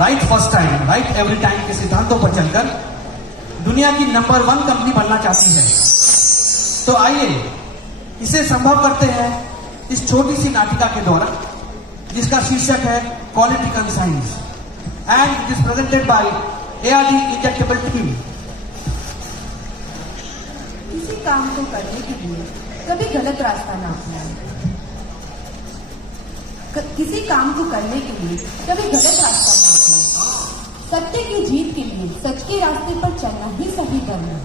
Right first time right every time के सिद्धांतों पर चलकर दुनिया की नंबर 1 कंपनी बनना चाहती है। तो आइए इसे संभव करते हैं इस छोटी सी नाटिका के द्वारा, जिसका शीर्षक है quality conscience and it is presented by ARD injectable team. किसी काम को करने के लिए कभी गलत रास्ता ना अपनाएं। किसी काम को करने के लिए कभी गलत रास्ता ना अपनाएं। सत्य की जीत के लिए सच के रास्ते पर चलना ही सही करना है।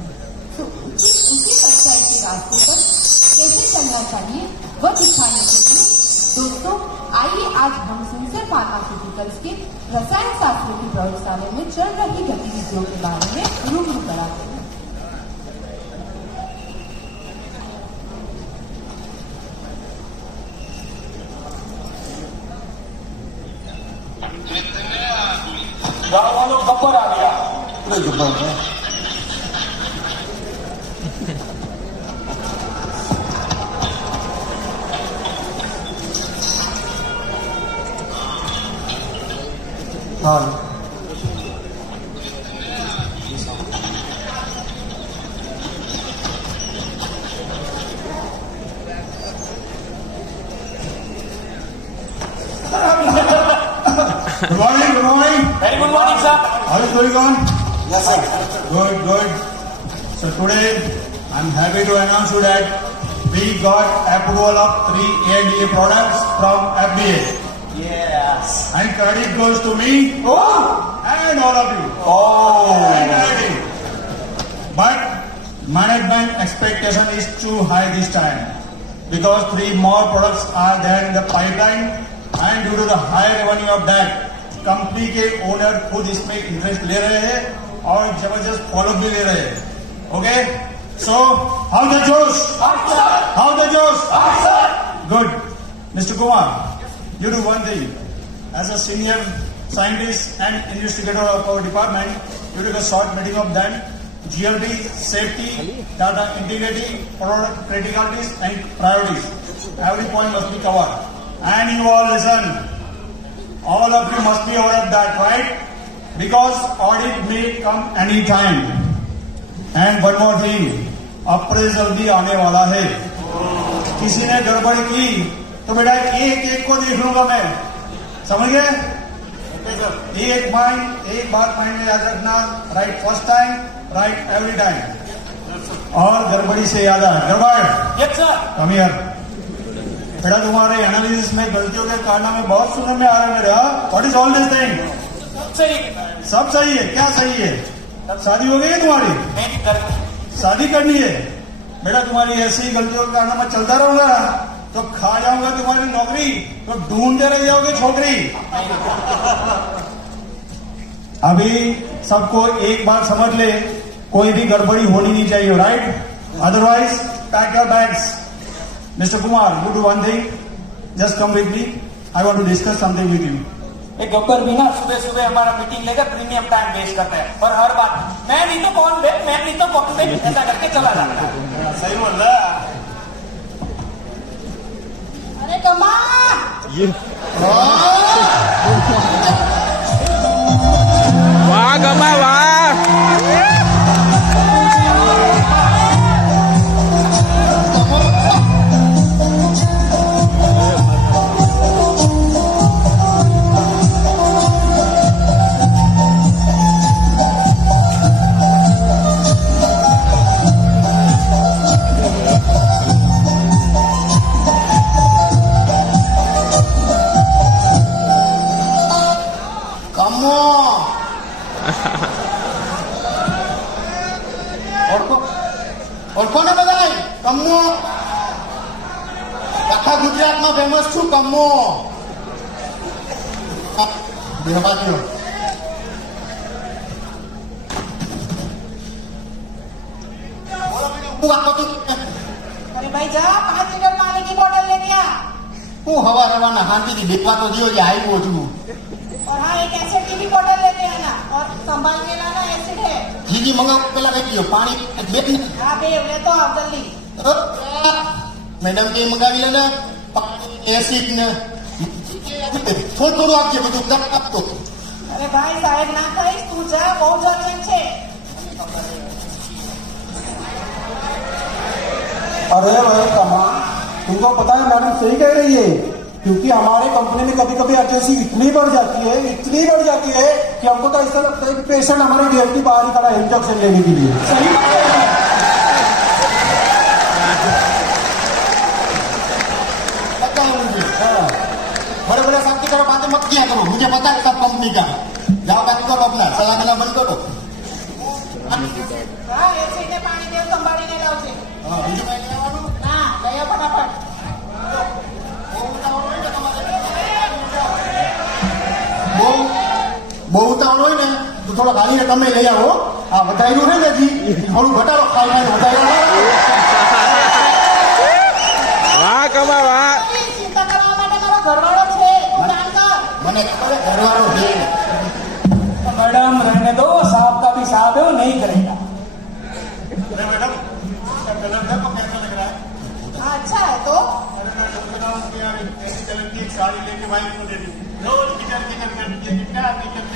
तो उसी सच्चाई के रास्ते पर कैसे चलना चाहिए वह दिखाने के लिए दोस्तों आइए आज हम सिंसियर फार्मास्यूटिकल्स के रसायन शास्त्र की प्रयोगशाला में चल रही गतिविधियों के बारे में रूबरू कराते हैं। गाँव वालों गब्बर आ गया। हाँ Good morning, good morning. Very good morning, sir. How is going on? Yes sir. Good, good. So today, I'm happy to announce you that we got approval of 3 ANDA products from FDA. Yes. And credit goes to me and all of you. And credit. But management expectation is too high this time because 3 more products are there in the pipeline. And due to the high revenue of that, company के owner खुद इसमें interest ले रहे हैं और जबरदस्त follow भी ले रहे हैं। Okay, so how the josh, how the josh, good. Mister Kumar, you do one thing as a senior scientist and investigator of our department, you take a short meeting of that GLP, safety, data integrity, product criticalities and priorities. Every point must be covered. And you all listen. All of you must be aware of that, right? Because audit may come any time. And one more thing, appraisal भी आने वाला है। किसी ने गड़बड़ी की तो बेटा एक को देख लूंगा मैं, समझ गए? एक बात माइंड में याद रखना, right first time, right every time. और गड़बड़ी से याद है, गड़बड़। Yes, sir. Come here. बेटा तुम्हारे एनालिसिस में गलतियों के कारनामे बहुत सुनने में आ रहे हैं मेरा। What is all this thing? सही। सब सही है? क्या सही है? शादी हो गई है तुम्हारी? नहीं कर। शादी करनी है? बेटा तुम्हारी ऐसी गलतियों के कारनामा चलता रहूंगा तो खा जाऊंगा तुम्हारी नौकरी, तो ढूंढते रह जाओगे छोकरी। अभी सबको एक बात समझ ले, कोई भी गड़बड़ी होनी नहीं चाहिए, right? Otherwise pack your bags. Mr. Kumar, you do one thing. Just come with me. I want to discuss something with you. एक गब्बर भी ना सुबह सुबह हमारा मीटिंग लेकर प्रीमियम टाइम वेस्ट करता है और हर बात मैं नहीं तो कौन बे, मैं नहीं तो कौन बे, ऐसा करके चला जाता है। सही बोल रहा। अरे कमा वाह गमा वाह। और कोने बताई कम्मो आखा गुजरात में फेमस छू कम्मो देवादियो अरे भाई जा 5 लीटर पानी की बोतल लेके आ। હું હવા રવાના શાંતિથી બેઠવા તો દિયો જે આવ્યો છું। और हाँ एक एसिड की भी बोतल लेके आना और संभाल के लाना, एसिड है। જીજી મંગાવ પેલા કઈ ગયો પાણી બેઠ ને हाँ बे ले तो आप जल्दी। મેડમ કે મંગાવી લે ને પાણી એસિડ ને થોડું થોડું આપજે બધું આપતો अरे भाई साहेब ना कहीશ તું જા બહુ જર્જન્ટ છે. अरे भाई कमा, तुमको पता है मैडम सही कह रही है, क्योंकि हमारे कंपनी में कभी कभी अर्जेंसी इतनी बढ़ जाती है कि हमको तो ऐसा लगता है कि पेशेंट हमारे गेट के बाहर ही खड़ा है इंजेक्शन लेने के लिए. સહી વાત है. पता है मुझे. बड़े बड़े साहब की तरह बातें मत किया करो, मुझे पता है सब कंपनी का. जाओ बात करो अपना, सलाह देना बंद करो. હા એ સીને પાણી દેવ સંભાળીને લાવજે. हाँ, बीजू कहीं नहीं आवવાનું? ના લઈ આવ ફટાફટ. બહુ ઉતાવળ હોય ને તો થોડો ગાડીને તમે લઈ આવો. આ વધાર્યું ને હજી થોડું ઘટાડો, ખાઈ વધાર્યું. વાહ કમા વાહ. ચિંતા કરવા માટે મારો ઘરવાળો છે, તું કામ કર. મને ખબર है घरवालो है. मैडम रहने दो, साहब का भी साहब है, वो नहीं करेगा. अरे मैडम, इसका कलर देखो कैसा लग रहा है. हाँ अच्छा है तो. अरे मैं तो सोच रहा हूँ कि यार ऐसी कलर की एक साड़ी लेके वाइफ को दे दी. रोज किचन किचन करती है, क्या नहीं करते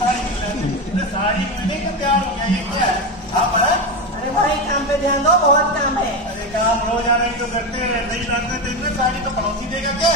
साड़ी मिल रही है. साड़ी मिलने का तैयार हो गया, ये क्या है. हाँ पर अरे भाई काम पे ध्यान दो, बहुत काम है. अरे काम रोज आ रही तो करते हैं, नहीं जानते दिन में साड़ी तो पड़ोसी देगा क्या.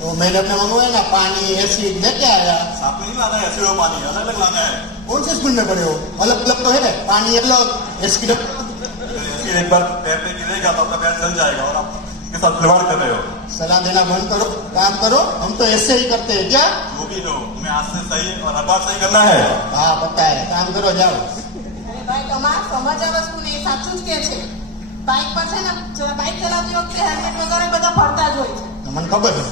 तो मैंने अपने मंगवाया ना पानी एसिड लेके आया. साफ नहीं लाना है, ऐसे पानी अलग अलग लाना है. कौन से स्कूल में पढ़े हो? अलग अलग तो है ना, पानी अलग एसिड. फिर एक बार पैर पे गिरेगा तो आपका पैर जल जाएगा और आप के साथ खिलवाड़ कर रहे हो. सलाह देना बंद करो, काम करो. हम तो ऐसे ही करते हैं क्या. जो भी हो, हमें आज से सही और हर बार सही करना है. हाँ पता है, काम करो जाओ. અરે ભાઈ તમાર સમજ્યા વસ્તુ ને એ સાચું જ કે છે. બાઇક પર છે ને બાઇક ચલાવતી વખતે હેલ્મેટ વગર બધા ફરતા જ હોય છે. મને ખબર છે.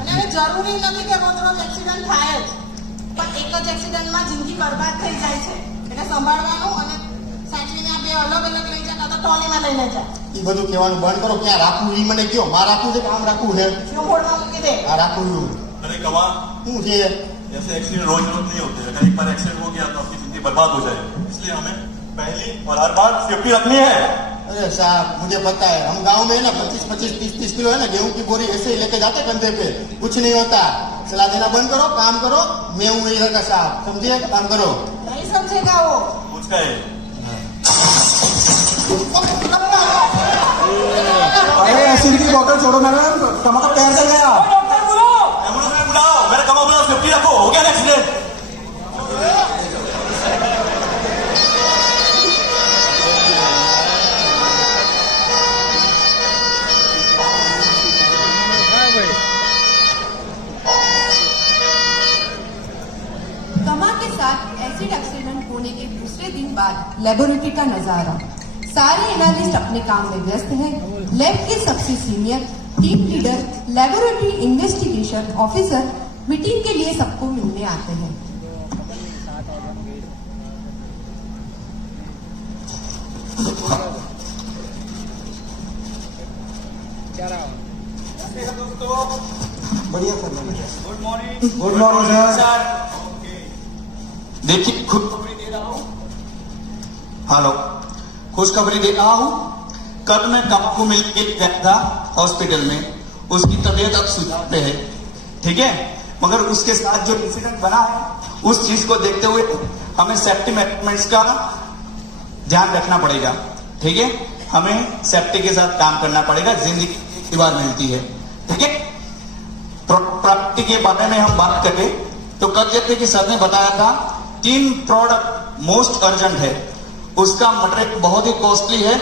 અને હવે જરૂરી નથી કે રોજ રોજ એક્સિડન્ટ થાય જ, પણ એક જ એક્સિડન્ટમાં જિંદગી બરબાદ થઈ જાય છે. એટલે સંભાળવાનું અને સાચવીને આ બે અલગ અલગ લઈ જતા તો ટ્રોલીમાં લઈને જાય. એ બધું કહેવાનું બંધ કરો. ક્યાં રાખવું એ મને કયો. માં રાખવું છે કે આમ રાખવું છે. શું બોલવા મૂકી દે. આ રાખવું છું. अरे कमा, શું છે. ऐसे एक्सीडेंट रोज रोज नहीं होते. अगर एक बार एक्सीडेंट हो गया तो आपकी जिंदगी बर्बाद हो जाएगी. इसलिए हमें पहली और हर बार सेफ्टी रखनी है. अरे साहब मुझे पता है, हम गांव में है ना 25-25, 30-30 किलो है ना गेहूं की बोरी ऐसे ही लेके जाते कंधे पे. कुछ नहीं होता. सलाह देना बंद करो, काम करो. मैं हूँ इधर का साहब, समझिए. काम करो. નહીં સમજેગા वो. उसका है. अरे एसिड की बोतल छोड़ो मैडम, कमा का पैर चल गया. डॉक्टर बोलो. एम्बुलेंस में बुलाओ. मेरा कमा बुलाओ, सेफ्टी रखो. हो गया ना एक्सीडेंट. कमा के साथ एसिड एक्सीडेंट होने के दूसरे दिन बाद लेबोरेटरी का नजारा. सारे एनालिस्ट अपने काम में व्यस्त हैं. लैब के सबसे senior team leader, laboratory investigation officer meeting के लिए सबको मिलने आते हैं. बढ़िया sir. Good morning. Good morning sir. देखिए खुशखबरी दे रहा हूँ. हेलो, खुशखबरी दे रहा हूँ. कल मैं कमा को मिलकर गया था हॉस्पिटल में. उसकी तबीयत अब सुधार पे है. ठीक है, मगर उसके साथ जो इंसिडेंट बना है उस चीज को देखते हुए हमें सेफ्टी मेजरमेंट्स का ध्यान रखना पड़ेगा. ठीक है, हमें सेफ्टी के साथ काम करना पड़ेगा. जिंदगी एक बार मिलती है. ठीक है, प्रॉपर्टी के बारे में हम बात करें तो कल जैसे कि सर ने बताया था 3 प्रोडक्ट मोस्ट अर्जेंट है. उसका मटेरियल बहुत ही कॉस्टली है.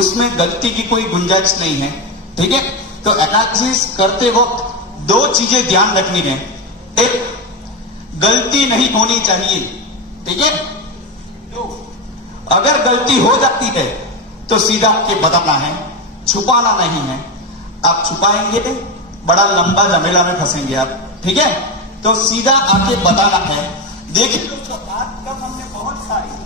उसमें गलती की कोई गुंजाइश नहीं है. ठीक है, तो एनालिसिस करते वक्त 2 चीजें ध्यान रखनी है. एक, गलती नहीं होनी चाहिए. ठीक है, अगर गलती हो जाती है तो सीधा के बताना है, छुपाना नहीं है. आप छुपाएंगे बड़ा लंबा झमेला में फंसेंगे आप. ठीक है, तो सीधा आके बताना है. देखिए दोस्तों, बात कब हमने बहुत सारी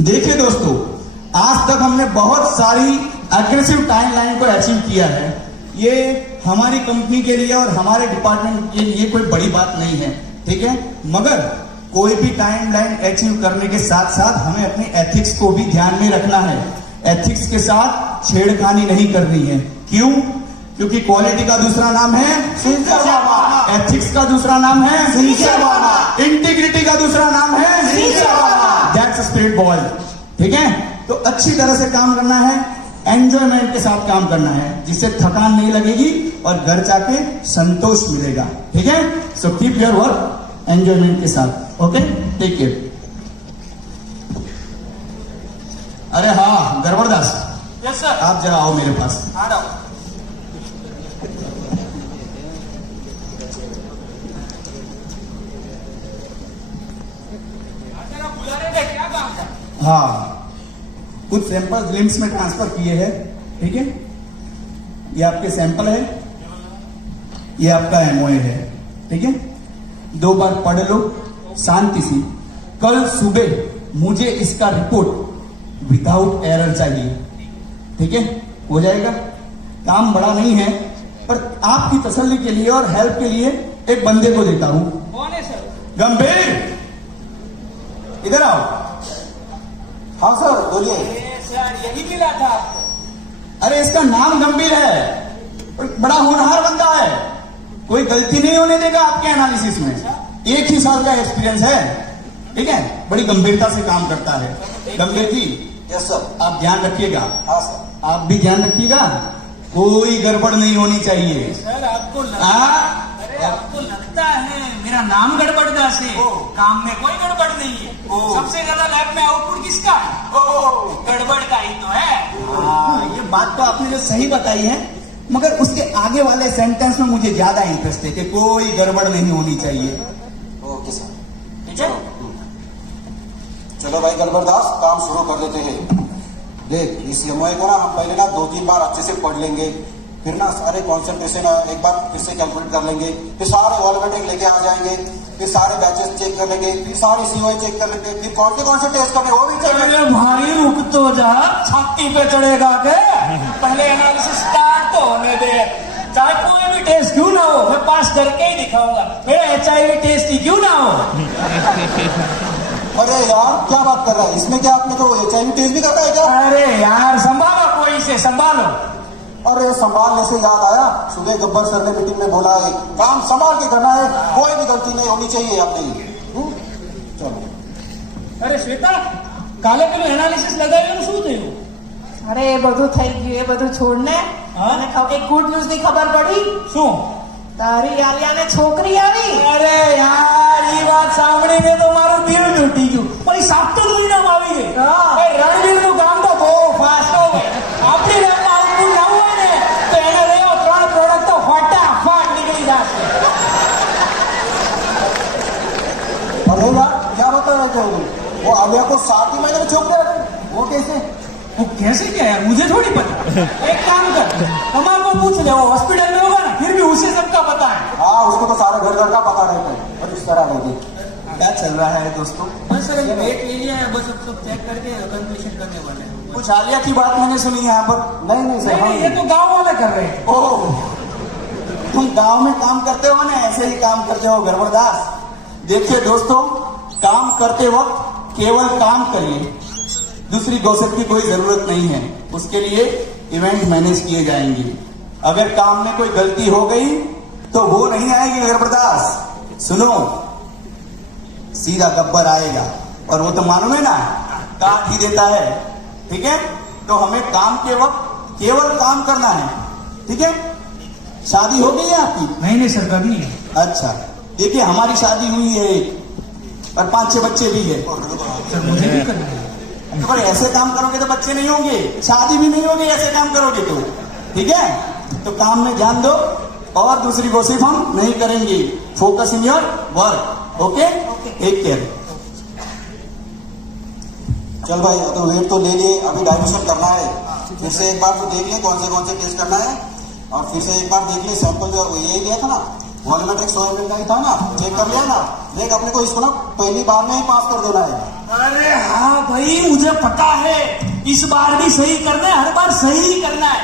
देखिए दोस्तों, आज तक हमने बहुत सारी एग्रेसिव टाइमलाइन को अचीव किया है, ये हमारी कंपनी के लिए और हमारे डिपार्टमेंट के लिए कोई बड़ी बात नहीं है, ठीक है। मगर कोई भी टाइमलाइन अचीव करने के साथ साथ हमें अपने एथिक्स को भी ध्यान में रखना है। एथिक्स के साथ छेड़खानी नहीं करनी है। क्यों? क्योंकि क्वालिटी का दूसरा नाम है सिंसियर बाबा, एथिक्स का दूसरा नाम है सिंसियर बाबा, इंटीग्रिटी का दूसरा नाम है sincere Baba. That's spirit boy, ठीक है। तो अच्छी तरह से काम करना है, एंजॉयमेंट के साथ काम करना है, जिससे थकान नहीं लगेगी और घर जाके संतोष मिलेगा, ठीक है। So keep your work enjoyment के साथ, ओके, टेक केयर। अरे हाँ गड़बड़दास, यस सर। आप जरा आओ मेरे पास। आ रहा हूं। बुला रहे थे, क्या काम था? हाँ, कुछ सैंपल लिम्स में ट्रांसफर किए हैं, ठीक है। ये आपके सैंपल है, ये आपका एमओए है, ठीक है। 2 बार पढ़ लो शांति से। कल सुबह मुझे इसका रिपोर्ट विदाउट एरर चाहिए, ठीक है। हो जाएगा, काम बड़ा नहीं है, पर आपकी तसल्ली के लिए और हेल्प के लिए एक बंदे को देता हूं। कौन है सर? गंभीर, इधर आओ। हाँ सर बोलिए। सर यही मिला था आपको? अरे इसका नाम गंभीर है, बड़ा होनहार बंदा है, कोई गलती नहीं होने देगा आपके एनालिसिस में। 1 ही साल का एक्सपीरियंस है, ठीक है। बड़ी गंभीरता से काम करता है। गंभीर जी, यस सर। आप ध्यान रखिएगा। हाँ सर। आप भी ध्यान रखिएगा, कोई गड़बड़ नहीं होनी चाहिए। सर आपको हाँ? अरे आपको लगता है मेरा नाम गड़बड़दास है? काम में कोई गड़बड़ नहीं है। सबसे ज्यादा लैब में आउटपुट किसका है? गड़बड़ का ही तो है। हाँ, ये बात तो आपने जो सही बताई है, मगर उसके आगे वाले सेंटेंस में मुझे ज्यादा इंटरेस्ट है कि कोई गड़बड़ नहीं होनी चाहिए। Okay sir. ठीक है। चलो भाई गड़बड़दास, काम शुरू कर देते हैं। देख, इस एमओए को ना हम पहले ना 2-3 बार अच्छे से पढ़ लेंगे, फिर ना सारे कॉन्सेंट्रेशन एक बार फिर से कैलकुलेट कर लेंगे, फिर सारे वॉल्यूमेट्रिक लेके आ जाएंगे, फिर सारे बैचेस चेक कर लेंगे, फिर सारे सीओए चेक कर लेंगे, फिर कौन से टेस्ट करने वो भी चेक अरे भाई रुक तो जा, छाती पे चढ़ेगा के? पहले एनालिसिस स्टार्ट तो होने दे। चाहे कोई भी टेस्ट क्यों ना हो, मैं पास करके ही दिखाऊंगा। मेरा HIV टेस्ट ही क्यों ना हो। अरे यार क्या बात कर रहा है, इसमें क्या आपने तो HIV टेस्ट भी करना है क्या? अरे यार संभालो, कोई से संभालो। अरे संभालने से याद आया, सुबह गब्बर सर ने मीटिंग में बोला है काम संभाल के करना है, कोई भी गलती नहीं होनी चाहिए अपनी। चलो। अरे श्वेता, કાલે પેલું એનાલિસિસ લગાવ્યું શું થયું? અરે એ બધું થઈ ગયું, એ બધું છોડને. હા? મને એક ગુડ ન્યૂઝ ની ખબર પડી. શું? તારી આલિયાને છોકરી આવી. અરે યાર, એ વાત સાંભળીને તો મારું દિલ તૂટી ગયું. પછી 7 મહિનામાં આવી ગઈ. હા. એ રણવીરનું કામ તો બહુ ફાસ્ટ હો ભાઈ. આપણી લેબમાં આઉટપુટ લાવવું હોય ને તો એને લેવો 3 પ્રોડક્ટ તો ફટાફટ નીકળી જશે. अरे यार क्या बता रहे थे वो आलिया को 7 ही महीने में छोड़ दिया, वो कैसे? वो कैसे क्या यार, मुझे थोड़ी पता। एक काम कर, कमाल को पूछ ले, वो हॉस्पिटल में होगा ना, फिर भी उसे सबका पता है। हाँ उसको तो सारे घर घर का पता रहता है, और इस तरह रहती। क्या चल रहा है दोस्तों? बस सर वेट ले लिया है, बस अब सब चेक करके कंक्लूजन करने वाले हैं। कुछ आलिया की बात मैंने सुनी है यहाँ पर। नहीं सर, नहीं, ये तो गांव वाले कर रहे हैं। ओह, तुम गांव में काम करते हो ना, ऐसे ही काम करते हो गड़बड़दास। देखिए दोस्तों, काम करते वक्त केवल काम करिए, दूसरी गॉसिप की कोई जरूरत नहीं है। उसके लिए इवेंट मैनेज किए जाएंगे। अगर काम में कोई गलती हो गई तो वो नहीं आएगी गड़बड़दास। सुनो, सीधा गब्बर आएगा, और वो तो मालूम है ना, काट ही देता है, ठीक है। तो हमें काम के वक्त केवल काम करना है, ठीक है। शादी हो गई है आपकी? नहीं सर, करनी है। अच्छा, देखिए हमारी शादी हुई है और 5-6 बच्चे भी है। सर मुझे भी करनी है। अगर ऐसे काम करोगे तो बच्चे नहीं होंगे, शादी भी नहीं होगी ऐसे काम करोगे तो, ठीक है। तो काम में ध्यान दो, और दूसरी गॉसिप हम नहीं करेंगे। Focus in your work, okay. Take care. चल भाई तो वेट तो ले लिए, अभी डाइल्यूशन करना है। फिर से एक बार तो देख ले कौन से टेस्ट करना है, और फिर से एक बार देख ले सैंपल जो यही लिया था ना, वॉल्यूमेट्रिक 100 ml का ही था ना, चेक कर लिया ना। देख अपने को इसको ना पहली बार में ही पास कर देना है। अरे हाँ भाई, मुझे पता है इस बार भी सही करना है, हर बार सही ही करना है।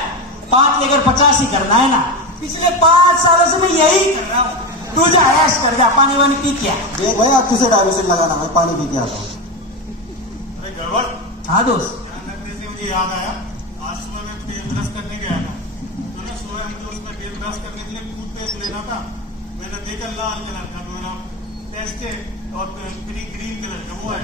5 लेकर 50 ही करना है ना। पिछले 5 सालों से मैं यही कर रहा हूँ। तू जा ऐश कर जा, पानी वानी पी क्या। देख भाई आप तुझे डाइवर्सन लगाना, मैं पानी पी के आता हूँ। अरे गड़बड़ हाँ दोस्त, ध्यान रखने से मुझे याद आया, आज सुबह मैं तेल ब्रश करने गया था, तो ना सुबह मुझे उसमें तेल ब्रश करने के लिए टूथपेस्ट लेना था। मैंने देखा लाल कलर का, मेरा टेस्ट है और ग्रीन कलर का वो है,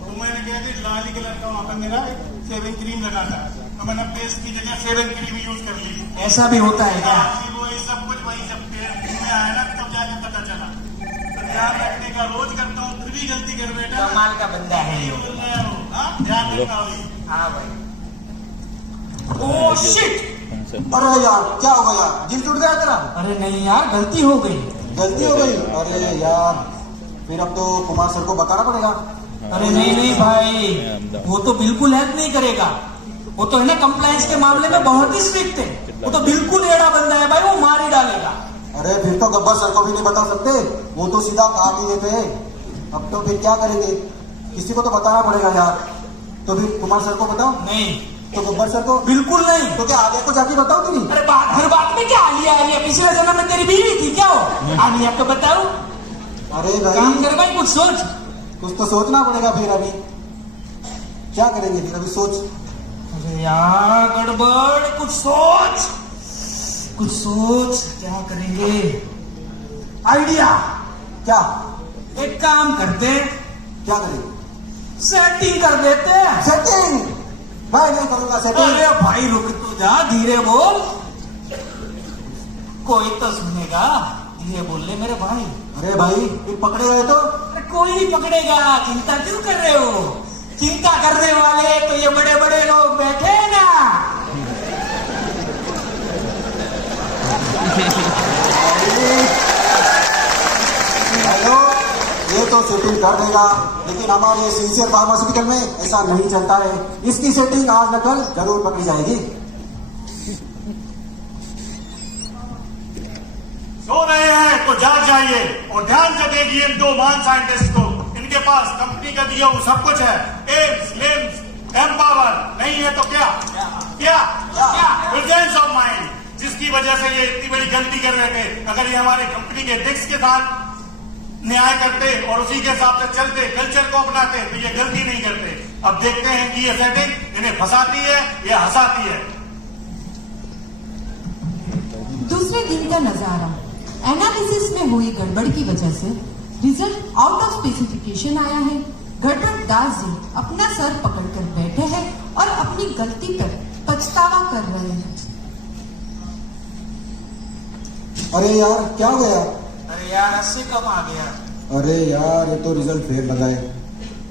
तो मैंने क्या कि लाल ही कलर का वहाँ पर मेरा शेविंग क्रीम लगा था, तो मैंने पेस्ट की जगह शेविंग क्रीम यूज कर ली। ऐसा भी होता है क्या? वो ये सब कुछ वही जब में आया ना तब जाके पता चला। तो ध्यान रखने का रोज करता हूँ, फिर भी गलती कर बेटा। कमाल का बंदा है ये। ध्यान रखना भाई। हाँ भाई। Oh shit! अरे यार क्या हो गया, दिल टूट गया तेरा? अरे नहीं यार, गलती हो गई। गलती हो गई? अरे यार फिर अब तो कुमार सर को बताना पड़ेगा। अरे नहीं भाई, वो तो बिल्कुल हेल्प नहीं करेगा। वो तो है ना कंप्लायंस के मामले में बहुत ही स्ट्रिक्ट है। वो तो बिल्कुल एड़ा बंदा है भाई, वो मार ही डालेगा। अरे फिर तो गब्बर सर को भी नहीं बता सकते, वो तो सीधा काट ही देते हैं। अब तो फिर क्या करेंगे, किसी को तो बताना पड़ेगा यार। तो फिर कुमार सर को बताओ? नहीं, तो गब्बर सर को? बिल्कुल नहीं। तो क्या आलिया को जाके बताओ तुम? अरे हर बात में क्या आलिया आलिया, पिछले जन्म में तेरी बीवी थी क्या हो? आलिया को बताओ। अरे काम भाई कर भाई, कुछ सोच। कुछ तो सोचना पड़ेगा फिर। अभी क्या करेंगे फिर, अभी सोच। अरे यार गड़बड़, कुछ सोच, कुछ सोच। क्या करेंगे? आइडिया। क्या? एक काम करते, क्या करेंगे? सेटिंग कर देते हैं। सेटिंग? मैं नहीं करूंगा सेटिंग। अरे भाई रुक तो जा, धीरे बोल, कोई तो सुनेगा। धीरे बोल ले मेरे भाई। अरे भाई फिर पकड़े गए तो? अरे कोई नहीं पकड़ेगा, चिंता क्यों कर रहे हो? चिंता करने वाले तो ये बड़े बड़े लोग बैठे हैं ना। हेलो, ये तो सेटिंग कर देगा, लेकिन हमारे सिंसियर फार्मास्यूटिकल में ऐसा नहीं चलता है। इसकी सेटिंग आज न कल जरूर पकड़ी जाएगी। सो रहे हैं तो जाग जाइए और ध्यान से देखिए इन 2 महान साइंटिस्ट को। इनके पास कंपनी का दिया वो सब कुछ है, एम्स, लिम्स, एम्पावर। नहीं है तो क्या क्या क्या प्रेजेंस ऑफ माइंड, जिसकी वजह से ये इतनी बड़ी गलती कर रहे थे। अगर ये हमारी कंपनी के डिस्क के साथ न्याय करते और उसी के हिसाब से चलते, कल्चर को अपनाते, तो ये गलती नहीं करते। अब देखते हैं कि ये सेटिंग इन्हें फंसाती है या हंसाती है। दूसरे दिन का नजारा। एनालिसिस में हुई गड़बड़ की वजह से रिजल्ट आउट ऑफ स्पेसिफिकेशन आया है। गड़बड़ दास जी अपना सर पकड़कर बैठे हैं और अपनी गलती पर पछतावा कर रहे हैं। अरे यार क्या हो गया? अरे यार 80 कम आ गया। अरे यार ये तो रिजल्ट फेल लगा है।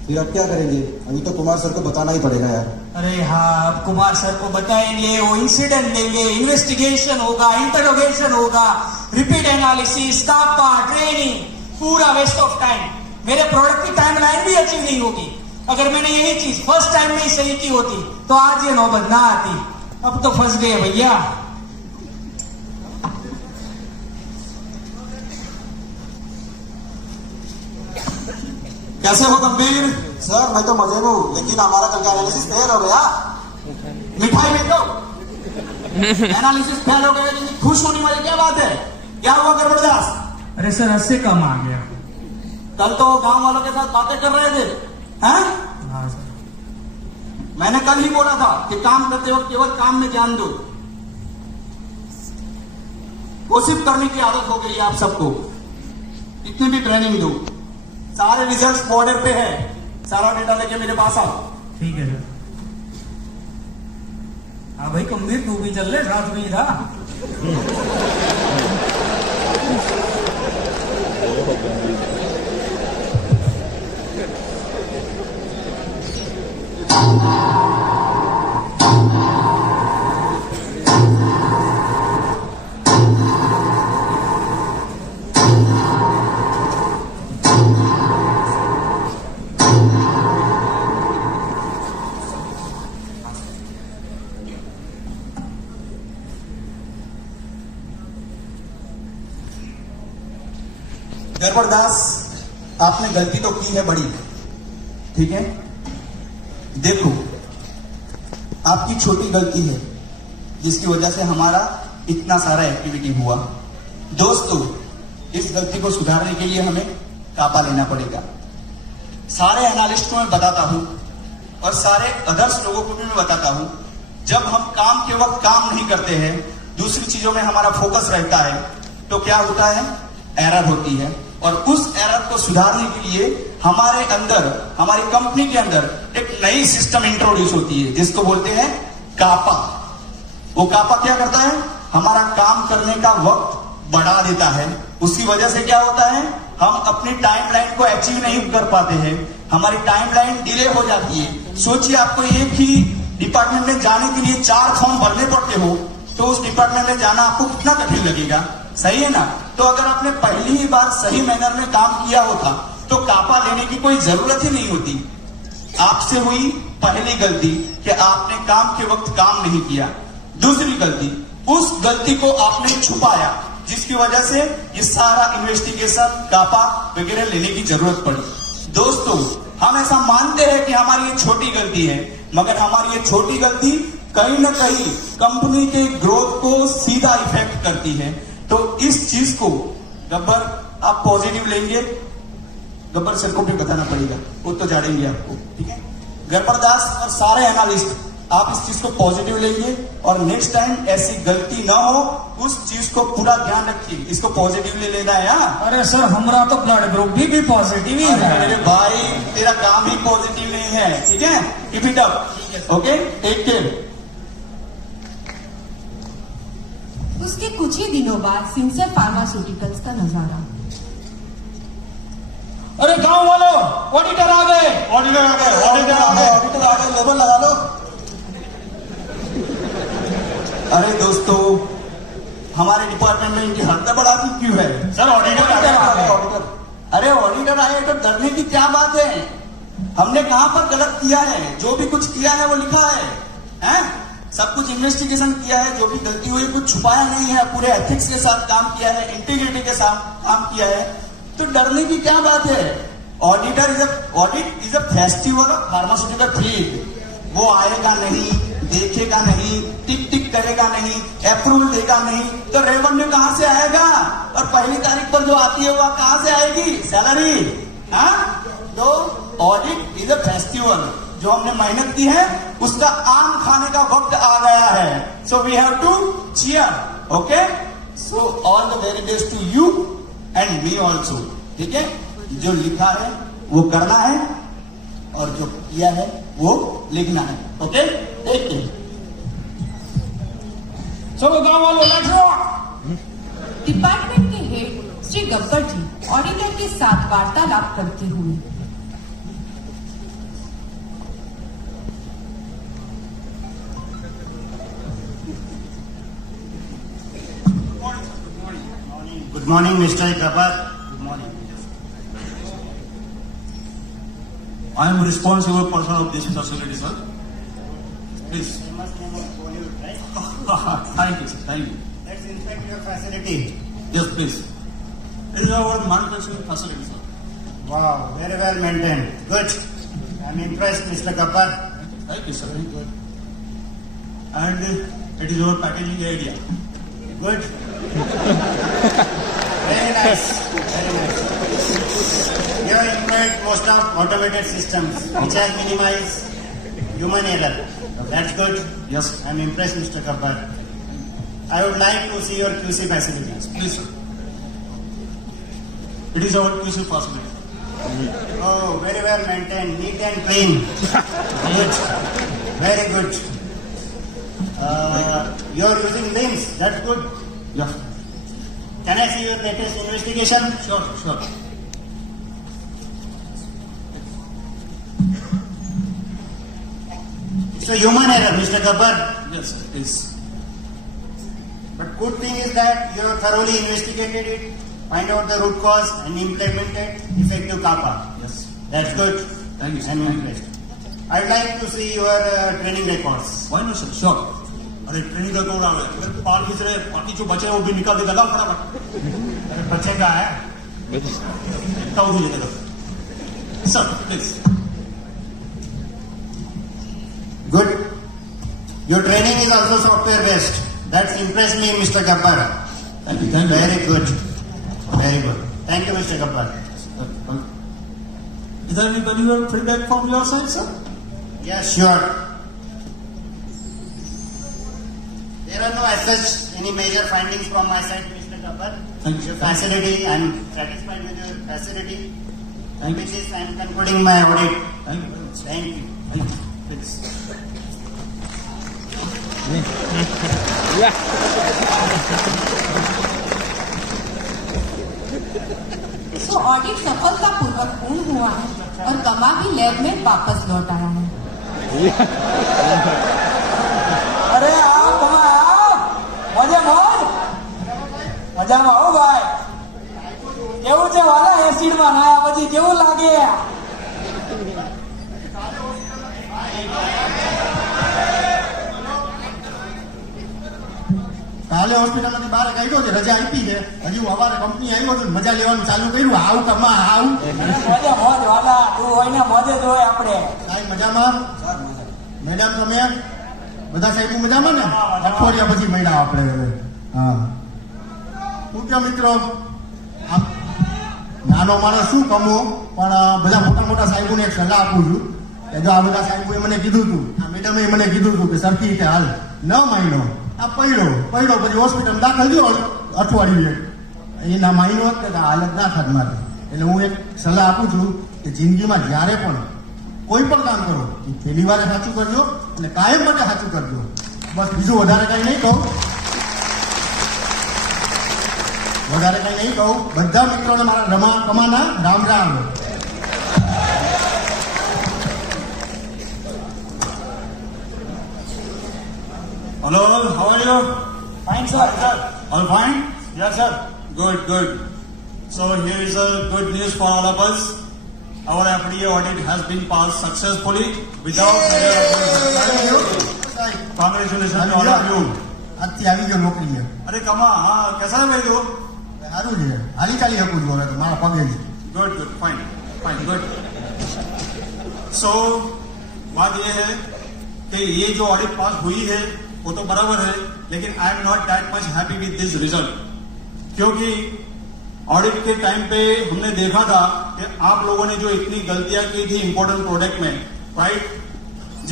फिर अब क्या करेंगे? अभी तो कुमार सर को बताना ही पड़ेगा यार। अरे हाँ, अब कुमार सर को बताएंगे, वो इंसिडेंट देंगे, इन्वेस्टिगेशन होगा, इंटरोगेशन होगा, रिपीट एनालिसिस, स्टाफा, ट्रेनिंग, पूरा वेस्ट ऑफ टाइम। मेरे प्रोडक्ट की टाइमलाइन भी अचीव नहीं होगी। अगर मैंने यही चीज फर्स्ट टाइम में ही सही की होती तो आज ये नौबत ना आती। अब तो फंस गए भैया। कैसे हो गंभीर? सर मैं तो मजे में हूँ, लेकिन हमारा कल का एनालिसिस फेल हो गया। मिठाई में दो। एनालिसिस फेल हो गया, लेकिन खुश होने वाली क्या बात है? क्या हुआ गड़बड़दास? अरे सर 80 कम आ गया। कल तो गांव वालों के साथ बातें कर रहे थे, हैं? हाँ सर। मैंने कल ही बोला था कि काम करते वक्त केवल काम में ध्यान दो। कोशिश करने की आदत हो गई है आप सबको। इतनी भी ट्रेनिंग दो। सारे रिजल्ट्स बॉर्डर पे है, सारा डेटा लेके मेरे पास आओ। ठीक है सर। हाँ भाई कमबीर, तू भी चल ले, साथ में ही था। गड़बड़दास, आपने गलती तो की है बड़ी, ठीक है? देखो आपकी छोटी गलती है जिसकी वजह से हमारा इतना सारा एक्टिविटी हुआ। दोस्तों, इस गलती को सुधारने के लिए हमें कापा लेना पड़ेगा। सारे एनालिस्ट को मैं बताता हूं और सारे अदर्स लोगों को भी मैं बताता हूं, जब हम काम के वक्त काम नहीं करते हैं, दूसरी चीजों में हमारा फोकस रहता है, तो क्या होता है? एरर होती है। और उस एरर को सुधारने के लिए हमारे अंदर, हमारी कंपनी के अंदर एक नई सिस्टम इंट्रोड्यूस होती है जिसको बोलते हैं कापा। वो कापा क्या करता है? हमारा काम करने का वक्त बढ़ा देता है। उसकी वजह से क्या होता है? हम अपनी टाइमलाइन को अचीव नहीं कर पाते हैं, हमारी टाइमलाइन डिले हो जाती है। सोचिए, आपको एक ही डिपार्टमेंट में जाने के लिए 4 फॉर्म भरने पड़ते हो, तो उस डिपार्टमेंट में जाना आपको कितना कठिन लगेगा, सही है ना? तो अगर आपने पहली ही बार सही मैनर में काम किया होता तो कापा लेने की कोई जरूरत ही नहीं होती। आपसे हुई पहली गलती कि आपने काम के वक्त काम नहीं किया। दूसरी गलती, उस गलती को आपने छुपाया, जिसकी वजह से ये सारा इन्वेस्टिगेशन, कापा वगैरह लेने की जरूरत पड़ी। दोस्तों, हम ऐसा मानते हैं कि हमारी ये छोटी गलती है, मगर हमारी ये छोटी गलती कहीं ना कहीं कंपनी के ग्रोथ को सीधा इफेक्ट करती है। तो इस चीज को गब्बर आप पॉजिटिव लेंगे, गब्बर सर को भी बताना पड़ेगा, वो तो जानेंगे आपको, ठीक है? गब्बर दास और सारे एनालिस्ट, आप इस चीज को पॉजिटिव लेंगे और नेक्स्ट टाइम ऐसी गलती ना हो, उस चीज को पूरा ध्यान रखिए। इसको पॉजिटिवली लेना है। अरे सर, हमारा तो ब्लड ग्रुप भी पॉजिटिव ही है। मेरे भाई, तेरा काम ही पॉजिटिव नहीं है, ठीक है? Keep it up, okay? Take care. उसके कुछ ही दिनों बाद सिंसर फार्मास्यूटिकल्स का नजारा। अरे गांव वालों, ऑडिटर आ गए, ऑडिटर आ गए, ऑडिटर आ गए, ऑडिटर आ गए, लेबल लगा लो। अरे दोस्तों, हमारे डिपार्टमेंट में इनकी हद बढ़ाती क्यों है? सर ऑडिटर आ गए। ऑडिटर, अरे ऑडिटर आए तो डरने की क्या बात है? हमने कहां पर गलत किया है? जो भी कुछ किया है वो लिखा है, हैं? सब कुछ इन्वेस्टिगेशन किया है, जो भी गलती हुई कुछ छुपाया नहीं है, पूरे एथिक्स के साथ काम किया है, इंटीग्रिटी के साथ काम किया है, तो डरने की क्या बात है? Audit is a festival of pharmaceutical field. वो आएगा नहीं, देखेगा नहीं, टिक टिक करेगा नहीं, अप्रूवल देगा नहीं, तो रेवेन्यू कहां से आएगा? और पहली तारीख पर जो आती है वो कहां से आएगी? सैलरी। तो ऑडिट इज अ फेस्टिवल, जो हमने मेहनत की है उसका आम खाने का वक्त आ गया है। So we have to cheer, okay? So all the very best to you and me also, ठीक है? जो लिखा है वो करना है और जो किया है वो लिखना है, ओके? Take care. चलो गांव वालों, लेट्स रॉक। डिपार्टमेंट के हेड श्री गब्बर जी ऑडिटर के साथ वार्तालाप करते हुए। Good morning, Mr. Gabbar. Good morning. I am responsible person of this facility, sir. Please. Thank you, sir. Thank you. Let's inspect your facility. Yes, please. It is our manufacturing facility, sir. Wow, very well maintained. Good. I'm impressed, Mr. Gabbar. Thank you, sir. Very good. And it is our packaging area. Good. Very nice. Very nice. You have employed most of automated systems, which has minimized human error. That's good. Yes. I'm impressed, Mr. Gabbar. I would like to see your QC facilities. Please, sir. It is our QC facility. Oh, very well maintained, neat and clean. Good. Very good. You're using LIMS. That's good. Yeah. Can I see your latest investigation? Sure, sure. It's a human error, Mr. Gabbar. Yes, sir. Please. But good thing is that you have thoroughly investigated it, find out the root cause and implemented effective CAPA. Yes. That's good. Thank you, sir. I'm impressed. I'd like to see your training records. Why not, sir? Sure. अरे training का कौन आ गया? अगर पाल खींच रहे, बाकी जो बचे हैं वो भी निकाल देगा, लाओ फटाफट। अरे बच्चे का है? ताऊ भी लेगा। Sir, please. Good. Your training is also software based. That's impressed me, Mr. Gabbar. Thank you. Very good. Very good. Thank you, Mr. Gabbar. Is there any particular feedback from your side, sir? Yes, sure. There are no as such any major findings from my side, Mr. Gabbar. Thank you. Your facility, I am satisfied with your facility. Thank you. With this, I am concluding my audit. Thank you. Thank you. Thank you. Please. तो audit सफलतापूर्वक पूर्ण हुआ है और कमा भी lab में वापस लौट आया है। અરે આવ તમે આવ મજા મોજ મજામાં આવો ભાઈ કેવું છે વાલા એસિડમાં નાયા પછી કેવું લાગે કાલે હોસ્પિટલમાંથી બહાર કાઢ્યો છે, રજા આપી છે. હજુ સવારે કંપની આવ્યો તો મજા લેવાનું ચાલુ કર્યું. આવું કમા આવું. મજા મોજ વાલા તું હોય ને મોજે જ હોય આપણે સાહેબ મજામાં? મેડમ તમે બધા સાહેબ મજામાં ને? અઠવાડિયા પછી મળ્યા આપણે હવે. હા શું કહો મિત્રો, આમ નાનો માણસ શું કમો, પણ બધા મોટા મોટા સાહેબોને એક સલાહ આપું છું કે જો આ બધા સાહેબોએ મને કીધું હતું, આ મેડમે મને કીધું હતું કે સરખી રીતે હાલ ન માન્યો, આ પડ્યો પછી હોસ્પિટલ દાખલ થયો અઠવાડિયું એના માયનો હોત કે હાલત ના થાત મારે. એટલે હું એક સલાહ આપું છું કે જિંદગીમાં જ્યારે પણ કોઈ પણ કામ કરો એ પહેલી વાર સાચું કરજો અને કાયમ માટે સાચું કરજો. બસ બીજું વધારે કઈ નહીં કહું. બધા મિત્રોને મારા રમા કમાના રામ રામ. Hello, how are you? Fine sir All fine? Yes sir Good, good. So here is a good news for all of us. Our FDA audit has been passed successfully without congratulations to all of you. આજથી આવી ગયો નોકરીએ. अरे कमा हाँ कैसा है भाई तू? સારું છે, હાલી ચાલી શકું છું હવે તો મારા પગે છે. Good good fine fine good. So बात ये है कि ये जो ऑडिट पास हुई है वो तो बराबर है, लेकिन I am not that much happy with this result, क्योंकि ऑडिट के टाइम पे हमने देखा था कि आप लोगों ने जो इतनी गलतियां की थी इंपॉर्टेंट प्रोडक्ट में, राइट,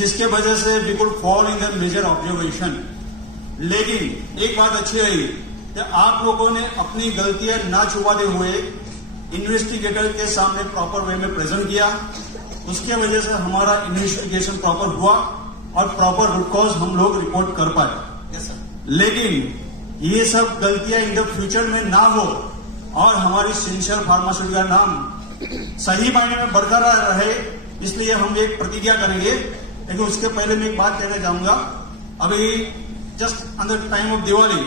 जिसके वजह से we could fall in the major observation. लेकिन एक बात अच्छी रही कि आप लोगों ने अपनी गलतियां ना छुपाते हुए इन्वेस्टिगेटर के सामने प्रॉपर वे में प्रेजेंट किया. उसके वजह से हमारा इन्वेस्टिगेशन प्रॉपर हुआ और प्रॉपर रूट कॉज हम लोग रिपोर्ट कर पाए. लेकिन ये सब गलतियां इन द फ्यूचर में ना हो और हमारी सिंसियर फार्मास्यूटिकल का नाम सही मायने में बरकरार रहे, इसलिए हम एक प्रतिज्ञा करेंगे. लेकिन उसके पहले मैं एक बात कहना चाहूंगा. अभी just under time of Diwali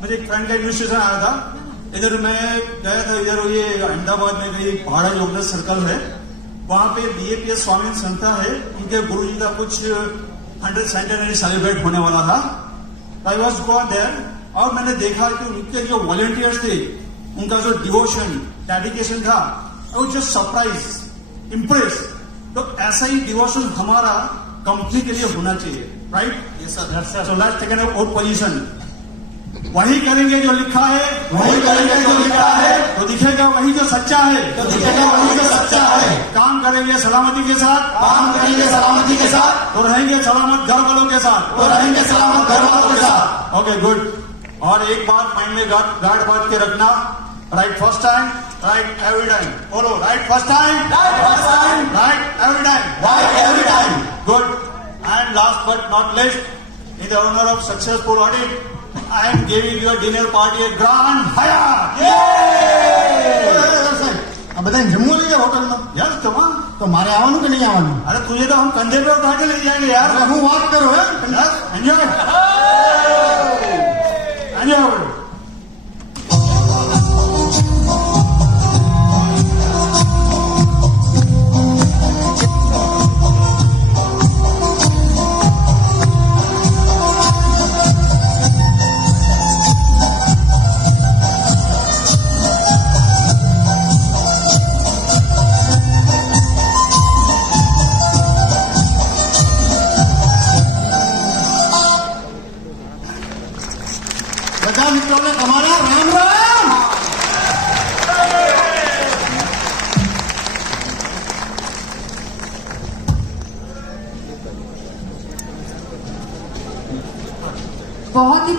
मुझे एक फ्रेंड का इन्विटेशन आया था. इधर मैं गया था, इधर ये अहमदाबाद में कहीं पहाड़ा योगदान सर्कल है, वहां पे बीएपीएस स्वामी संस्था है, उनके गुरु जी का कुछ 100th सेंटेनरी सेलिब्रेट होने वाला था. आई वॉज गॉन देयर और मैंने देखा कि उनके जो वॉलंटियर्स थे उनका जो डिवोशन डेडिकेशन था, I was just surprise impress. तो ऐसा ही डिवोशन हमारा कंपनी के लिए होना चाहिए, right? Yes sir. So let's take an out position. वही करेंगे जो लिखा है, वही करेंगे जो लिखा है, तो दिखेगा वही जो सच्चा है, तो दिखेगा वही जो सच्चा है. काम करेंगे सलामती के साथ, काम करेंगे सलामती के साथ, तो रहेंगे सलामत घर वालों के साथ, तो रहेंगे सलामत घर वालों के साथ. Okay good. और एक बात माइंड में गार्ड बात के रखना, right first time, right every time. बोलो right first time, Right first time, right every time. right every time. Good. And last but not least, in the honor of successful audit, I am giving you a dinner party at Grand Hyatt. સાહેબ, આ બધાને જમવું લઈએ હોટલમાં? Yes, come on. તો મારે આવવાનું કે નહીં આવવાનું? अरे तुझे तो हम कंधे पे उठा के ले जाएंगे यार. અરે હું વાત કરું હે. Yes, enjoy. Enjoy. બધા મિત્રોને તમારા રામ રામ. बहुत ही